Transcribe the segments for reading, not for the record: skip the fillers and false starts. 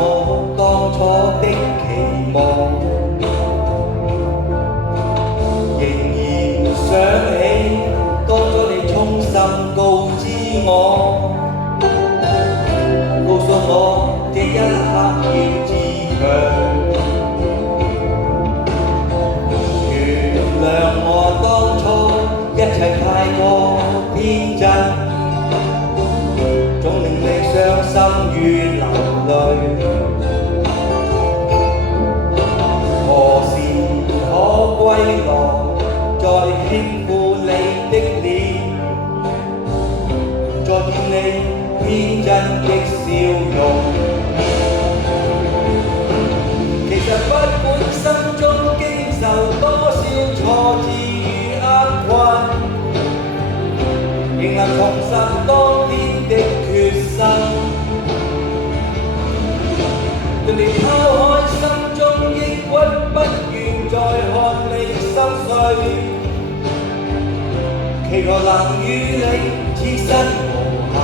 我當初的期望，仍然想起當初你衷心告知我，告訴我這一刻要自強。原諒我當初一切太過天真，總令你傷心與流淚。何時可歸來，再輕撫你的臉，再見你天真的笑容。其實不管心中經受多少挫折與厄困，仍能重拾當天的決心。讓你拋開心中抑鬱，不願再看你心碎，祈求能與你此生無憾。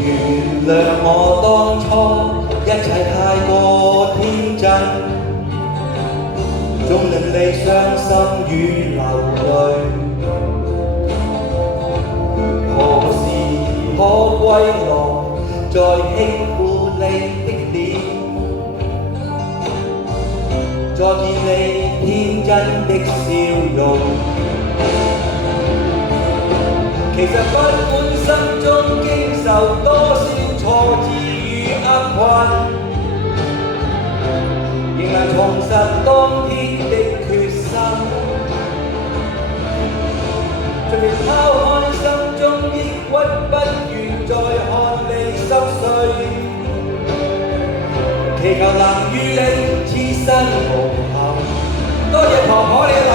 原諒我當初一切太過天真，總令你傷心與流淚。何時可歸來，再輕撫你的臉，再見你天真的笑容。其實不管心中經受多少挫折與厄困，仍能重拾當天的決心。盡力拋開心中抑鬱，不願再看你心碎，祈求能與你此生無憾。多謝婆婆你。